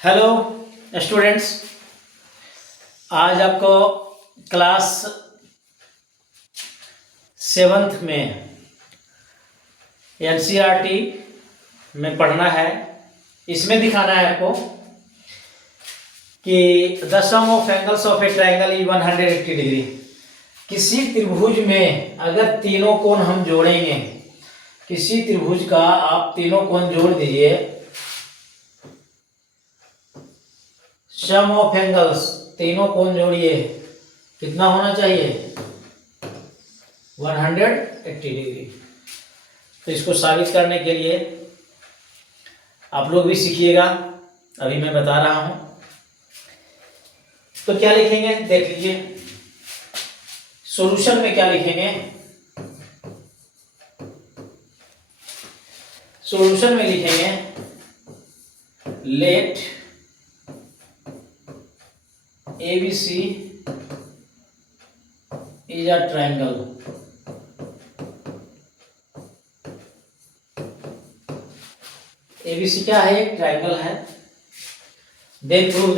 Hello students, आज आपको class 7th में एनसीईआरटी में पढ़ना है। इसमें दिखाना है आपको कि the sum of angles of a triangle is 180 degree. किसी त्रिभुज में अगर तीनों कोण हम जोड़ेंगे, किसी त्रिभुज का आप तीनों कोण जोड़ दीजिए, सम ऑफ एंगल्स तीनों कोण जोड़िए, कितना होना चाहिए? 180 डिग्री। तो इसको साबित करने के लिए आप लोग भी सीखिएगा, अभी मैं बता रहा हूं। तो क्या लिखेंगे देख लीजिए। सॉल्यूशन में क्या लिखेंगे? सॉल्यूशन में लिखेंगे late ABC is a triangle. ABC क्या है? एक ट्रायंगल है। Then prove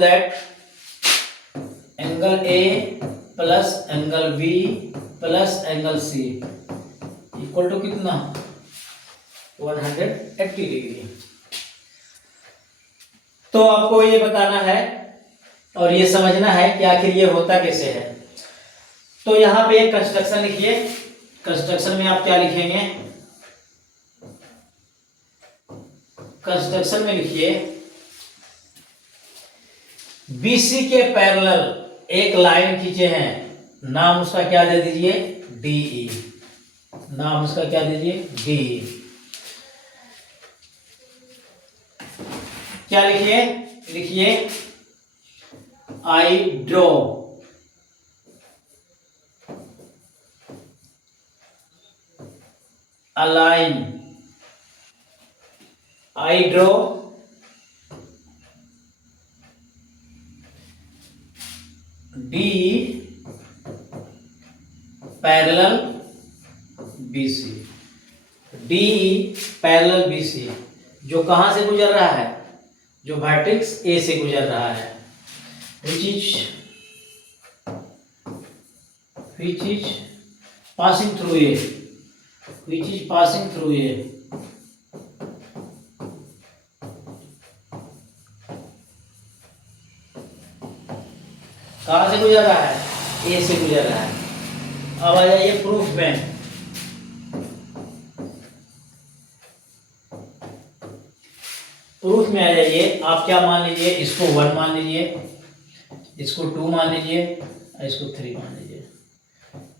that angle A plus angle B plus angle C equal to कितना? 180 डिग्री। तो आपको ये बताना है और ये समझना है कि आखिर ये होता कैसे है। तो यहां पे एक कंस्ट्रक्शन लिखिए। कंस्ट्रक्शन में आप क्या लिखेंगे? कंस्ट्रक्शन में लिखिए BC के पैरेलल एक लाइन खींचे हैं, नाम उसका क्या दे दीजिए? DE। नाम उसका क्या दीजिए? DE। क्या लिखिए? लिखिए I draw a line, I draw DE parallel BC। DE parallel BC जो कहां से गुजर रहा है? जो वर्टेक्स A से गुजर रहा है। which is passing through A, which is passing through A। कहां से गुजर रहा है? A से गुजर रहा है। अब आ जाइए प्रूफ में। प्रूफ में आ जाइए। आप क्या मान लीजिए? इसको 1 मान लीजिए, इसको 2 मान लीजिए और इसको 3 मान लीजिए।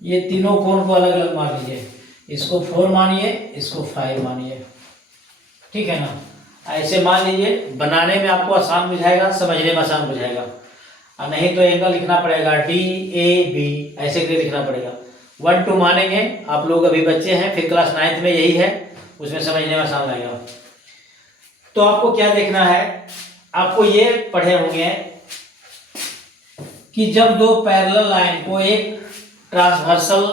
ये तीनों कोण को अलग अलग मान लीजिए। इसको 4 मानिए, इसको 5 मानिए, ठीक है ना? ऐसे मान लीजिए। बनाने में आपको आसान बुझाएगा, समझने में आसान बुझाएगा। और नहीं तो एंगल लिखना पड़ेगा DAB, ऐसे करके लिखना पड़ेगा। 1 2 मानेंगे। आप लोग अभी बच्चे हैं, फिर क्लास 9th में यही है, उसमें समझने में आसान लगेगा। तो आपको क्या देखना है? आपको ये पढ़े होंगे कि जब दो पैरेलल लाइन को एक ट्रांसवर्सल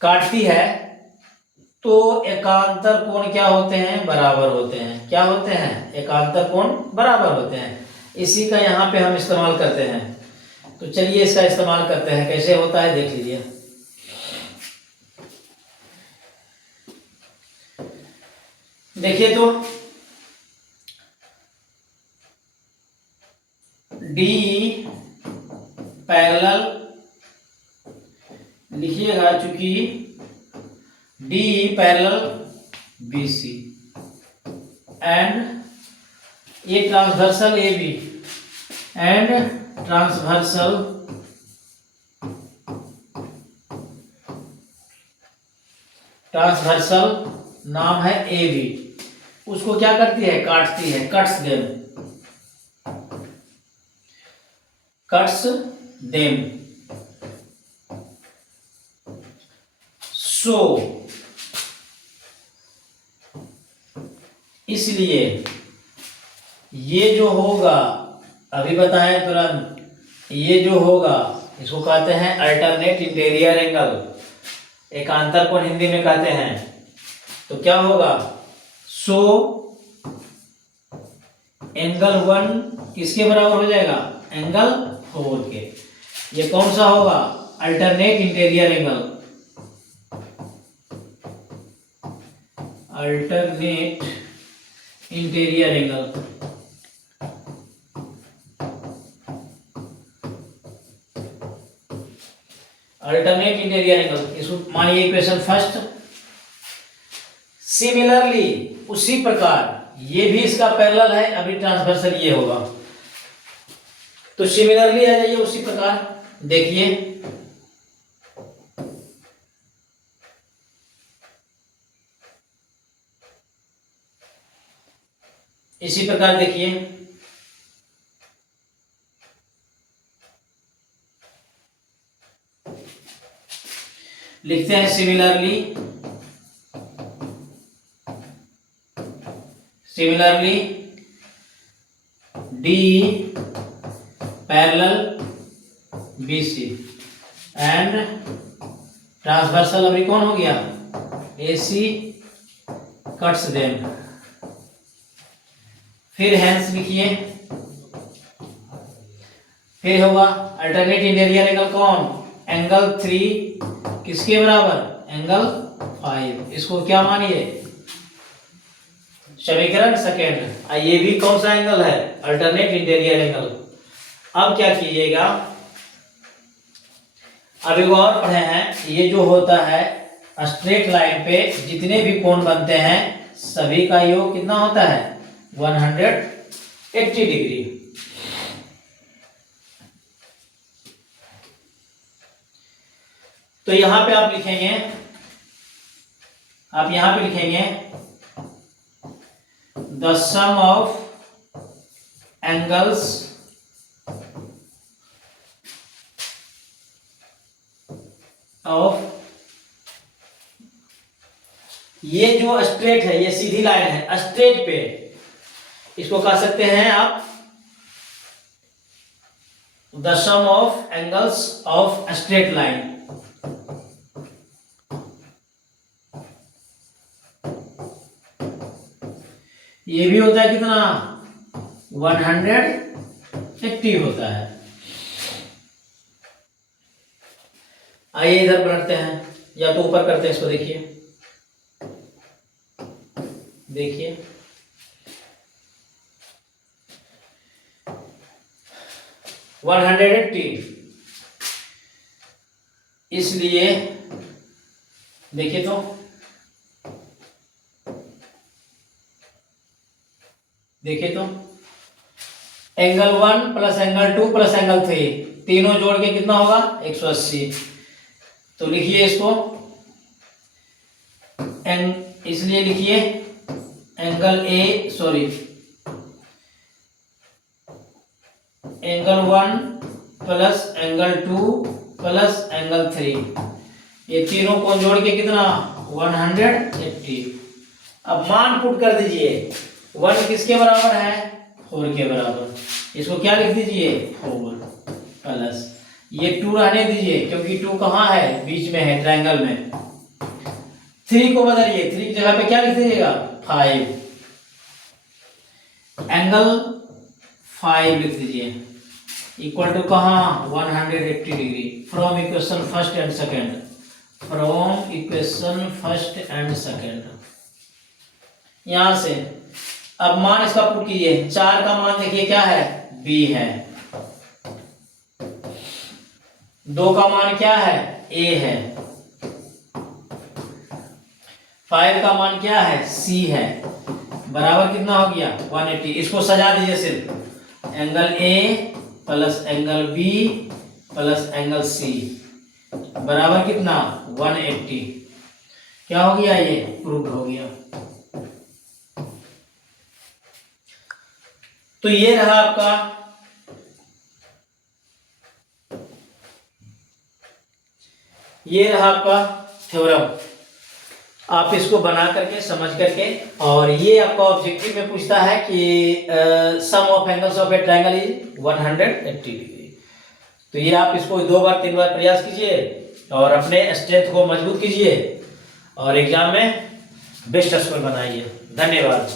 काटती है तो एकांतर कोण क्या होते हैं? बराबर होते हैं। क्या होते हैं? एकांतर कोण बराबर होते हैं। इसी का यहाँ पे हम इस्तेमाल करते हैं। तो चलिए इसका इस्तेमाल करते हैं। कैसे होता है देख लीजिए। देखिए तो DE पैरेलल लिखिएगा, चूंकि DE पैरेलल BC एंड ये ट्रांसवर्सल AB एंड ट्रांसवर्सल नाम है AB। उसको क्या करती है? काटती है। Cuts them. सो इसलिए ये जो होगा, अभी बताएं तुरंत, ये जो होगा इसको कहते हैं अल्टरनेट इंटीरियर एंगल, एकांतर कोण हिंदी में कहते हैं। तो क्या होगा, सो एंगल 1 किसके बराबर हो जाएगा, एंगल 4 के। ये कौन सा होगा, alternate interior angle, alternate interior angle. Alternate interior angle, इसको मानिए इक्वेशन फर्स्ट। सिमिलरली, उसी प्रकार ये भी इसका पैरेलल है, अभी ट्रांसवर्सल ये होगा, तो सिमिलरली आ जाइए उसी प्रकार। देखिए इसी प्रकार देखिए, लिखते हैं similarly, similarly D parallel BC and transversal अभी कौन हो गया, AC कट्स देम। फिर हैंस लिखिए, फिर होगा अल्टरनेट इंटीरियर एंगल कौन, एंगल 3 किसके बराबर, एंगल 5। इसको क्या मानिए, समीकरण सेकेंड। ये भी कौन सा एंगल है, अल्टरनेट इंटीरियर एंगल। अब क्या कीजिएगा, अभी और पढ़े हैं, ये जो होता है स्ट्रेट लाइन पे जितने भी कोण बनते हैं सभी का योग कितना होता है, 180 डिग्री। तो यहां पे आप लिखेंगे, आप यहां पे लिखेंगे the sum of angles of, ये जो स्ट्रेट है, ये सीधी लाइन है, स्ट्रेट पे इसको कह सकते हैं आप the sum of angles of straight line. ये भी होता है कितना, 180 होता है। आइए इधर बढ़ते हैं, या तो ऊपर करते हैं इसको। देखिए देखिए 180, इसलिए देखिए तो angle 1 plus angle 2 plus angle 3 तीनों जोड़ के कितना होगा, 180। तो लिखिए इसको इसलिए लिखिए angle angle 1 plus angle 2 plus angle 3, ये तीनों को जोड़ के कितना, 180। अब मान पुट कर दीजिए, 1 किसके बराबर है, 4 के बराबर। इसको क्या लिख दीजिए, 4 प्लस ये 2 रहने दीजिए क्योंकि 2 कहाँ है, बीच में है ट्रायंगल में। 3 को बदलिए, 3 की जगह पे क्या लिख दीजिएगा, 5, एंगल 5 लिख दीजिए, इक्वल टू कहाँ, 180 degree. From equation first and second, from equation first and second. यहां से अब मान इसका पुट कीजिए, 4 का मान देखिए क्या है, B है। 2 का मान क्या है, A है। 5 का मान क्या है, C है। बराबर कितना हो गया, 180। इसको सजा दीजिए, सिर्फ angle A plus angle B plus angle C बराबर कितना, 180। क्या हो गया, ये प्रूव हो गया। तो ये रहा आपका थ्योरम। आप इसको बना करके समझ करके, और ये आपका ऑब्जेक्टिव में पूछता है कि sum of angles of a triangle is 180 degree. तो ये आप इसको 2 बार 3 बार प्रयास कीजिए और अपने स्ट्रेंथ को मजबूत कीजिए और एग्जाम में बेस्ट स्कोर बनाइए। धन्यवाद।